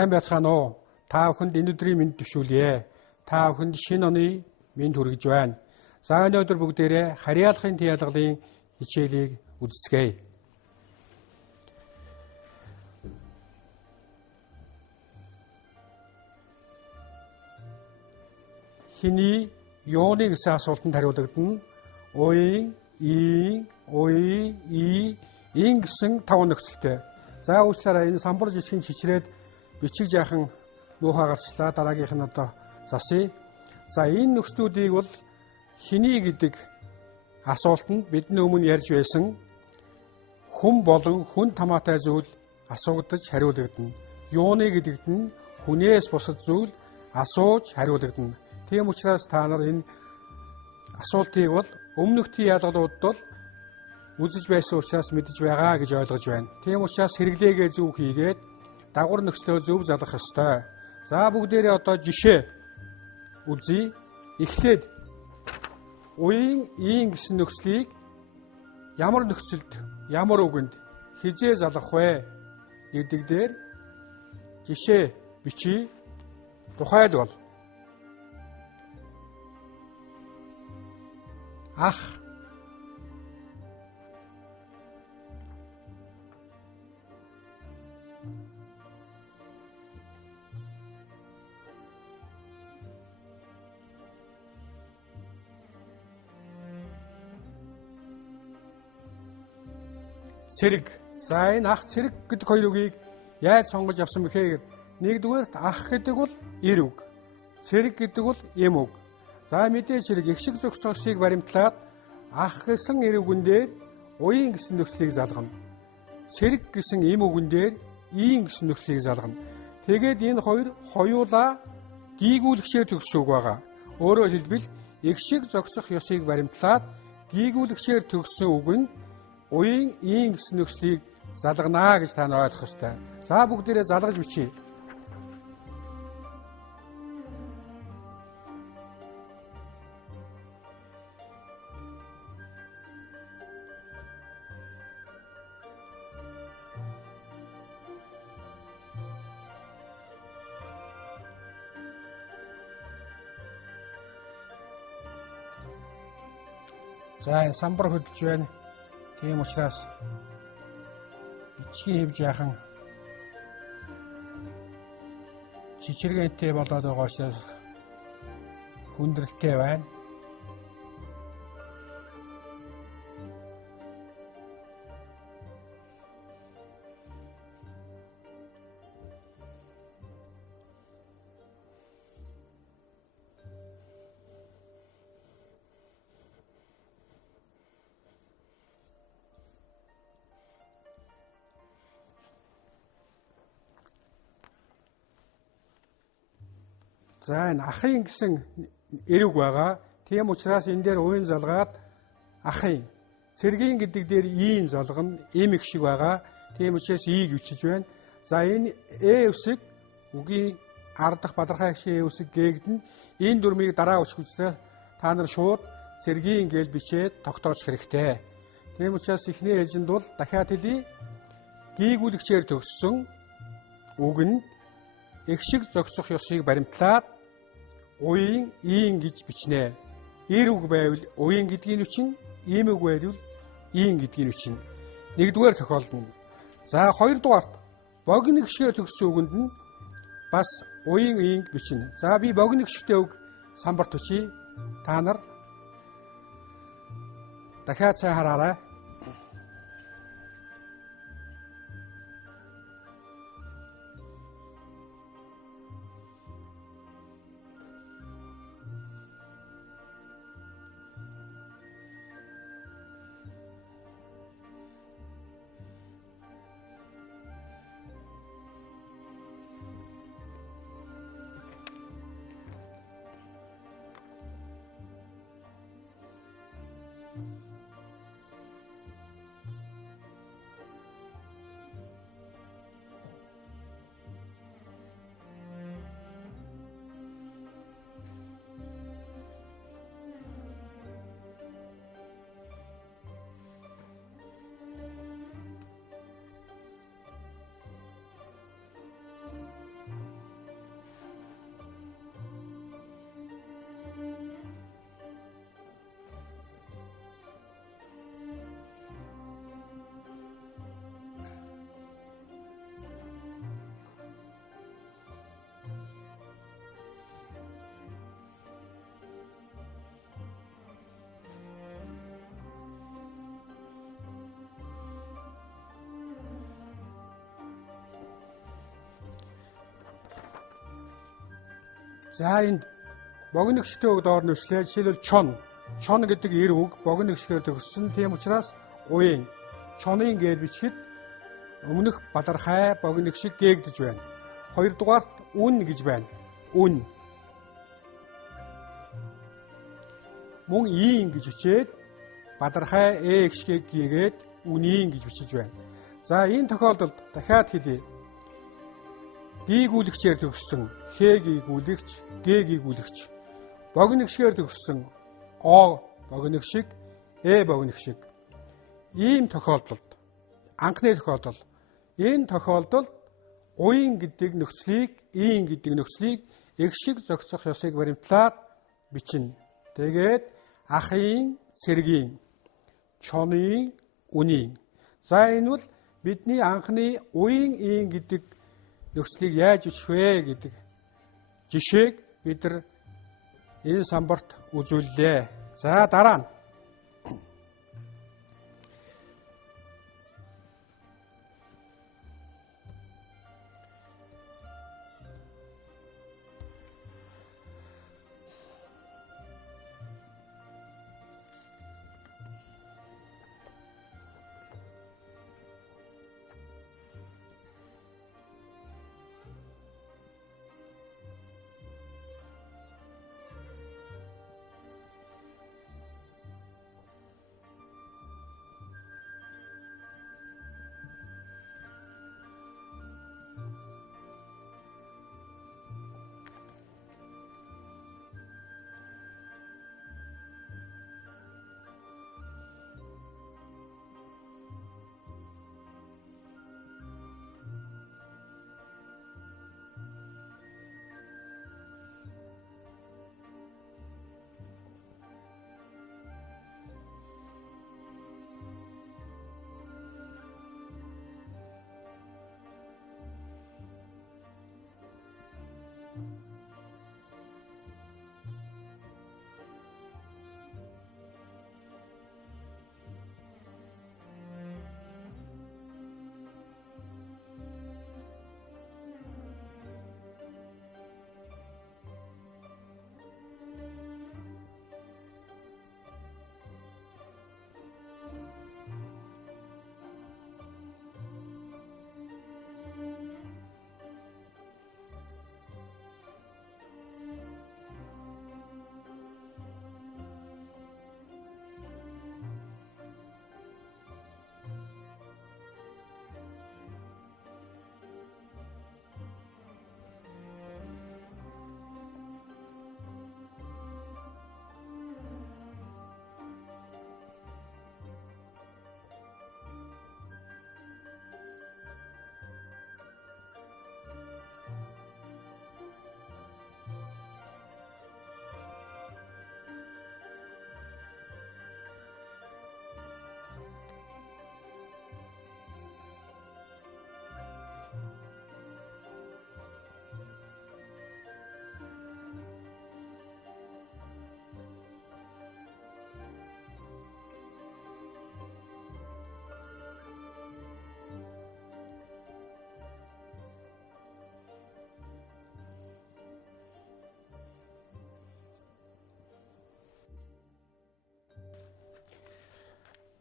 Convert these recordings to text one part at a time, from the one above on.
Сайн байцгаана уу? Та бүхэнд өнөөдрийн мэнд төвшүүлье. Та бүхэнд шинэ оны мэнд хүргэж байна. За өнөөдөр бүгдээрээ харьяалахын тиалгалын хичээлийг үздэцгээе. Хиний юуны гэсэн асуултанд хариулагдана. Уян, ийн гэсэн 5 нөхцөлтэй. За уучлаарай, энэ самбар жижигэн чичрээд бичиг жаахан муухай гарчлаа. Дараагийнх нь одоо засъя. За энэ нөхцлүүдийг бол хиний гэдэг асуултанд бидний өмнө ярьж байсан хүн болон хүн тамаатай зүйл асуугдаж хариулагдана. Юуны гэдэгт нь хүнээс бусад зүйл асууж хариулагдана. Тийм учраас та нар энэ асуултыг бол өмнөхтийн ялгалууд бол үзэж байсан учраас мэдж байгаа гэж ойлгож байна. Тийм учраас хэрэглээгээ зөв хийгээд дагвар нөхцөлөө зөв залгах ёстой. За бүгдээрээ одоо жишээ үзье. Эхлээд уян, ийн гэсэн нөхцөлийг ямар нөхцөлд, ямар үгэнд хизээ залгах вэ гэдэг дээр жишээ бичиж тухайлбал ах, цэрэг. За энэ ах, цэрэг гэдэг хоёр үгийг яаж сонгож авсан бэхээ гэвэл нэгдүгээрт ах гэдэг бол эр үг, цэрэг гэдэг бол эм үг. За мэдээж хэрэг их шиг зохисоосыг баримтлаад ах гэсэн эр үгэн дээр уян гэсэн нөхцөлийг залгана. Цэрэг гэсэн эм үгэн дээр ийн гэсэн нөхцөлийг залгана. Тэгээд энэ хоёр хоёулаа гийгүүлэгчээр төгссөн үг байгаа. Өөрөөр хэлбэл их шиг зогсох ёсыг баримтлаад гийгүүлэгчээр төгссөн үг нь уян, ийн гэсэн нөхцөлийг залганаа гэж та нар ойлгох ёстой. За бүгдээрээ залгаж бичье. За энэ самбар хөдлөж байна. Тийм учраас бичгийн хэмж яахан чичиргэнтэй болоод байгаа учраас хүндрэлтэй байна. За энэ ахын гэсэн эрэг байгаа. Тийм учраас энэ дээр уян залгаад ахын. Цэргийн гэдэг дээр ийн залгана, эм их шиг байгаа. Тийм учраас ийг бичиж байна. За энэ үсэг үгийн ард дахь бадархай гişийн үсэг гээгдэн энэ дүрмийг дараа үсэх учраас та нар шууд цэргийн гээл бичээд тогтоож хэрэгтэй. Тийм учраас эхний ээлжинд бол дахиад хэлье. Гийгүүлэгчээр төгссөн үг нь их шиг зогсох ёсыг баримтлаад уян, ийн гэж бичнэ. Эр үг байвал уян гэдгийг бичнэ, ийм үг байвал ийн гэдгийг бичнэ. Нэгдүгээр тохиолдолд. За хоёрдугаарт богино гişгээр төгссөн үгэнд нь бас уян, ийн бичнэ. За би богино гişгтэй үг самбарт бичье. Та нар дахиад сайн хараарай. За энд богиногчтой үг доор нөшлөө. Жишээлбэл чон. Чон гэдэг эр үг богиногчээр төгссөн. Тийм учраас уян чонын гээд бичгэд өмнөх бадархай богиног шиг гээгдэж байна. Хоёрдугаарт үн гэж байна. Үн. Мөн ийн гэж бичээд бадархай эгшгийг гийгээд үнийн гэж бичиж байна. За энэ тохиолдолд дахиад хэлье. Гийгүүлэгчээр төгссөн хэ гийгүүлэгч, гэ гийгүүлэгч. Богиногшгээр төгссөн о богиног шиг, богиног шиг. Ийм тохиолдолд анхны тохиолдол. Энэ тохиолдолд уян гэдэг нөхцөлийг, ийн гэдэг нөхцөлийг эх шиг зогсох ёсыг баримтлаад бичнэ. Тэгээд ахын, цэргийн, чонын, үнийн. За энэ бол бидний анхны уян, ийн гэдэг нөхцөлийг яаж бичих вэ гэдэг жишээг бид нар энэ самбарт үзүүллээ. За дараа нь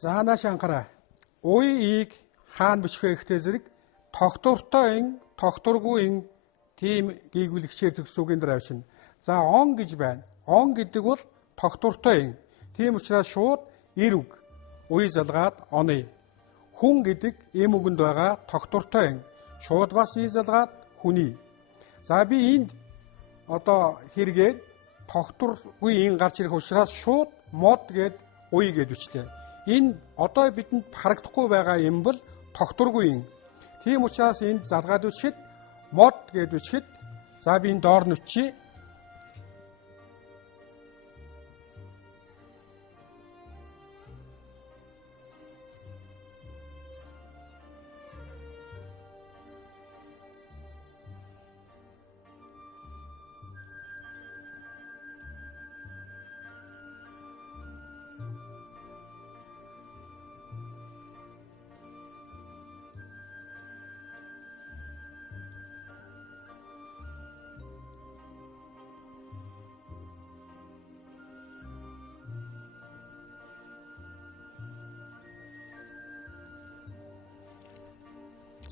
за нааш анхаарай. Уяыг хаана бичих вэ гэхтэй зэрэг тогтвортой, тогтворгүй тийм гийгүүлэгчээр төгссөн үгийн дараа бичнэ. За он гэж байна. Он гэдэг бол тогтвортой. Тийм учраас шууд эр үг. Уй залгаад оны. Хүн гэдэг эм үгэнд байгаа тогтвортой. Шууд бас и залгаад хүний. За би энд одоо хэрэгээр тогтворгүй гарч ирэх учраас шууд мод гэд уй гэд бичлээ. Энэ одоо бидэнд харагдахгүй байгаа юм бол тогтворгүй. Тийм учраас энд залгаад үчихэд мод гэд үчихэд за би энэ доор нь үчи.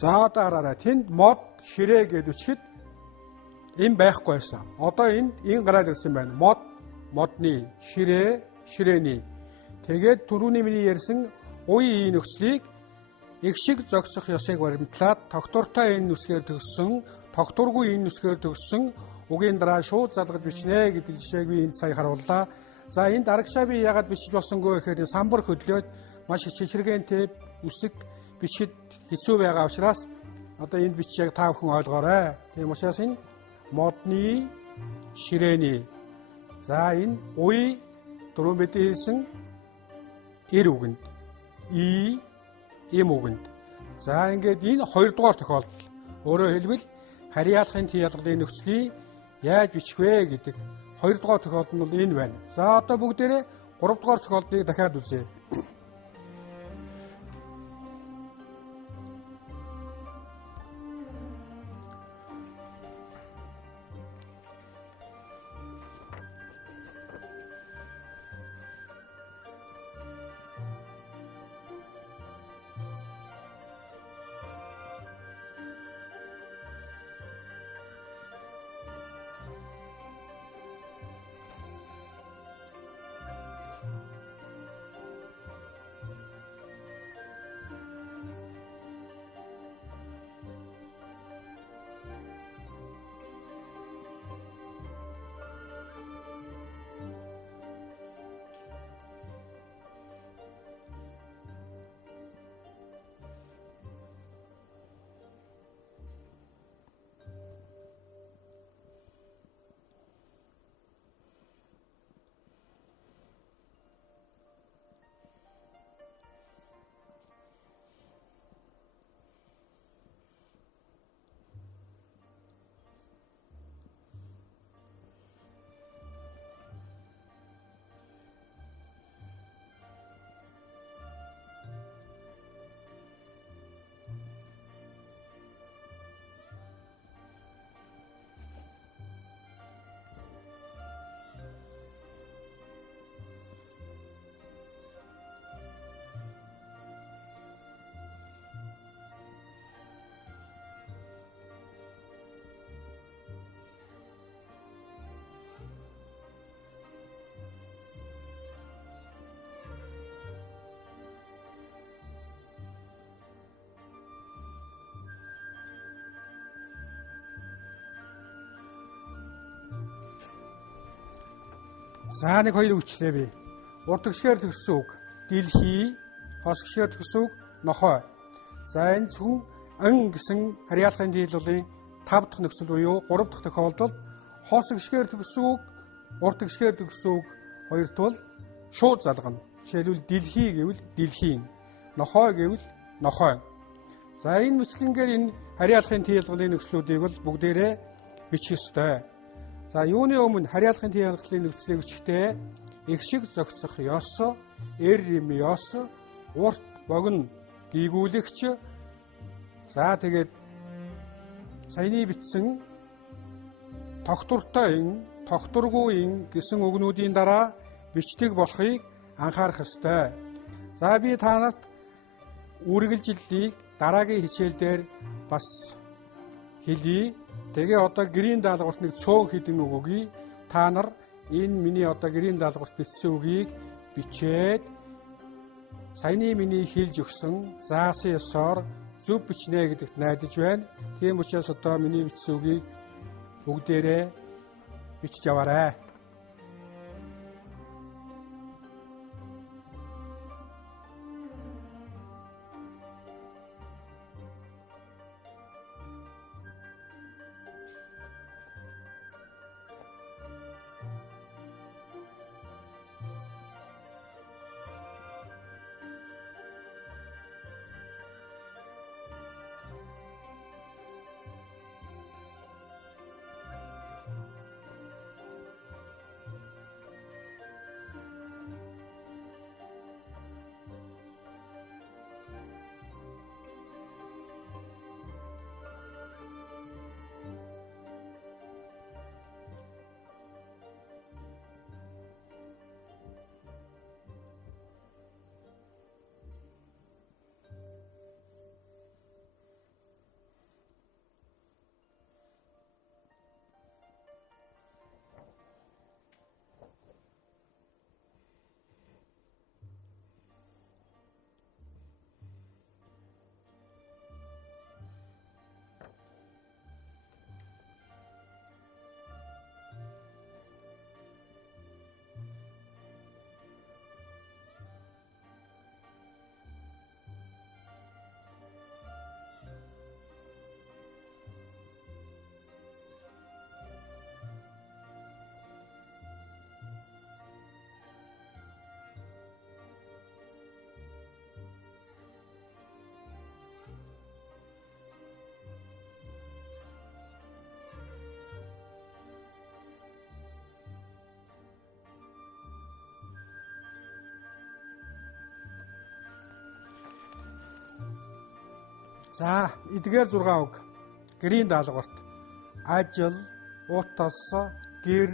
За одоо хараарай. Тэнд мод ширээ гэж үчихэд энэ байхгүй байсан. Одоо энэ гараад ирсэн байна. Мод, модны, ширээ, ширээний. Тэгээд түрүүний миний ярьсан уян нөхцөлийг их шиг зогсох ёсыг баримтлаад тогтвортой энэ нүсгээр төгссөн, тогтворгүй энэ нүсгээр төгссөн үгийн дараа шууд залгаж бичнэ гэдэг жишээг би энд сая харууллаа. За энд арагшаа би яагаад бичиж болсонгүй гэхээр самбар хөдлөөд маш их чичиргэнтэй үсэг бичихэд хэцүү байгаа учраас одоо энд бичгийг та бүхэн ойлгоорой. Тийм учраас энэ модны, ширээний. За энэ уй дөрөв мэдээ хэлсэн эр үгэнд им үгэнд. За ингээд энэ хоёрдугаар тохиолдол. Өөрөөр хэлбэл харьяалахын ялгалын нөхцөлийг яаж бичих вэ гэдэг хоёрдугаар тохиолдол нь бол энэ байна. За одоо бүгдээрээ гуравдугаар тохиолдлыг дахиад үзье. За нэг хоёр үгчлээ би. Урдгшгээр төгссөн үг дэлхий, хосгшгээр төгссөн үг нохой. За энэ зөвхөн ан гэсэн харьяалахын дийлуулын 5 дахь нөхцөл буюу 3 дахь тохиолдолд хосгшгээр төгссөн үг, урдгшгээр төгссөн үг хоёрт бол шууд залгана. Жишээлбэл дэлхий гэвэл дэлхийн, нохой гэвэл нохой. За энэ мэтлэнгээр энэ харьяалахын дийлуулын нөхцлүүдийг бол бүгдээрээ бичих ёстой. За юуны өмнө харьяалахын дийлуулын нөхцөлийг бичихдээ их шиг зохицох ёс, эр юм ёс, урт богино гийгүүлэгч. За тэгээд саяны бичсэн тогтвортой, тогтворгүй гэсэн үгнүүдийн дараа бичдэг болохыг анхаарах ёстой. За би та нарт үргэлжлэлийг дараагийн хичээл дээр бас хэлье. Тэгээ одоо гэрийн даалгаварт нэг цөөн хідэн үг өгье. Та нар энэ миний одоо гэрийн даалгаварт бичсэн үгийг бичээд саяны миний хэлж өгсөн заасан ёсоор зөв бичнэ гэдэгт найдаж байна. Тийм учраас одоо миний бичсэн үгийг бүгдээрээ бичиж аваарай. За эдгээр 6 үг гэрийн даалгаварт ажил, утас, гэр,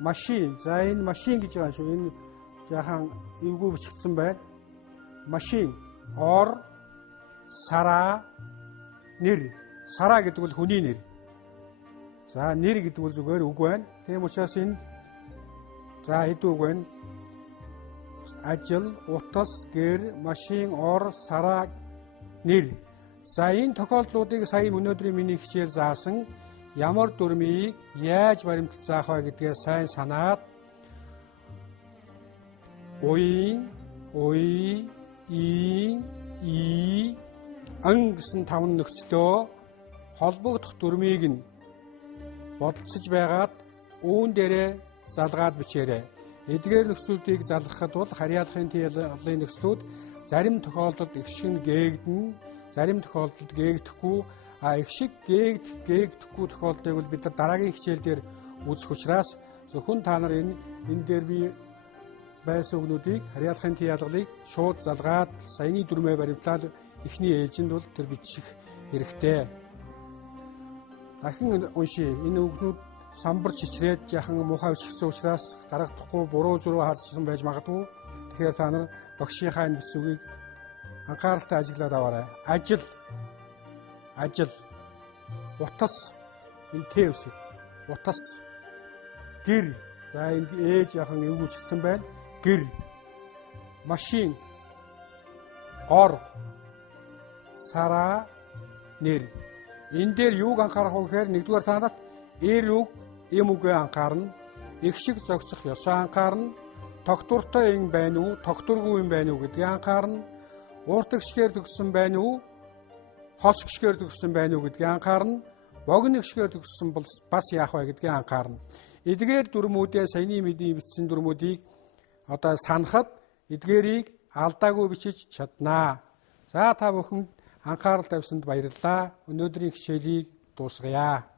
машин. За энэ машин гэж байгаа шүү. Энэ яхан эвгүй бичигдсэн байна. Машин, ор, сараа, нэр. Сараа гэдэг бол хүний нэр. За нэр гэдэг бол зүгээр үг байна. Тийм учраас энэ за хэд үг байна? Ажил, утас, гэр, машин, ор, сараа, нэр. За энэ тохиолдлуудыг сая өнөөдрийн миний хичээл заасан ямар дүрмийг яаж баримталж заах вэ гэдгээ сайн санаад уин, уи, и, ан гэсэн 5 нөхцлөө холбогдох дүрмийг нь бодцож байгаад үүн дээрээ залгаад бичээрэй. Эдгээр нөхцлүүдийг залгахад бол харьяалахын тияллын нөхцлүүд зарим тохиолдолд их шиг гээгдэн, зарим тохиолдолд гээгдэхгүй, их шиг гээгдэхгүй тохиолдлыг бол бид нар дараагийн хичээл дээр үзэх учраас зөвхөн та нар энэ дээр би байсан үгнүүдийг харьяалахын тияллыг шууд залгаад саяны дүрмээ баримтлаад эхний ээлжинд бол тэр бичих хэрэгтэй. Дахин уншия. Энэ үгнүүд самбар чичрээд яхан муухай бичсэн учраас гаргахгүй буруу зуруу хаалсан байж магадгүй. Тэгэхээр та нар багшийнхаа энэ бичсүгийг анхааралтай ажиглаад аваарай. Ажил, ажил, утас, энэ тэвс, утас, гэр. За энэ ээж яхан эвгүүчсэн байна. Гэр, машин, ор, сараа, нэр. Энэ дээр юуг анхаарах вэ гэхээр нэгдүгээр та нарт эр үг, эм үгээ анхаарна. Их шиг зогсох ёсоо анхаарна. Тогтвортой юм байна уу, тогтворгүй юм байна уу гэдгийг анхаарна. Ууртагшгээр төгссөн байна уу, хос гişгээр төгссөн байна уу гэдгийг анхаарна. Богино гişгээр төгссөн бол бас яах вэ гэдгийг анхаарна. Эдгээр дүрмүүдээ саяны мэдээ бичсэн дүрмүүдийг одоо санахад эдгээрийг алдаагүй бичиж чаднаа. За та бүхэнд анхаарал тавьсанд баярлалаа. Өнөөдрийн хичээлийг дуусгая.